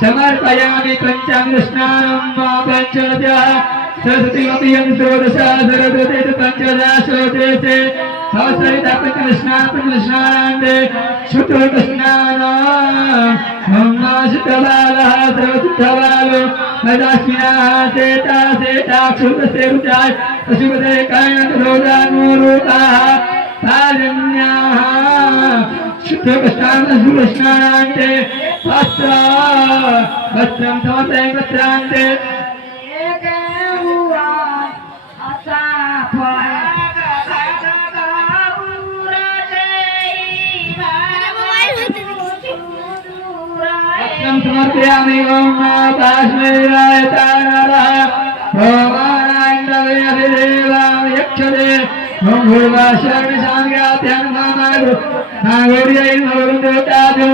समर्पयामि पंचामृष्णानं पंचदश सरस्वती षोडशा सरस्वती पंचदशोदशे सहस्रिता पंचकृष्णान्ते शुद्धकृष्णानां शुद्धबालः सर्वशुद्धबालो मदास्मिना सेता क्षुद्रसेरुचाय अशुभदे कायनरोगानुरूपाः पालन्याः शुद्धकृष्णान्ते वस्त्रं समर्पयामि वस्त्रान्ते समर्पयामि ओम काश्मीराय तानरः ओम आनन्दवयदेवाय यक्षदे ओम भूर्वाशर्मि साम्यात्यं नामागो नागोर्यै नवरुं देवताजो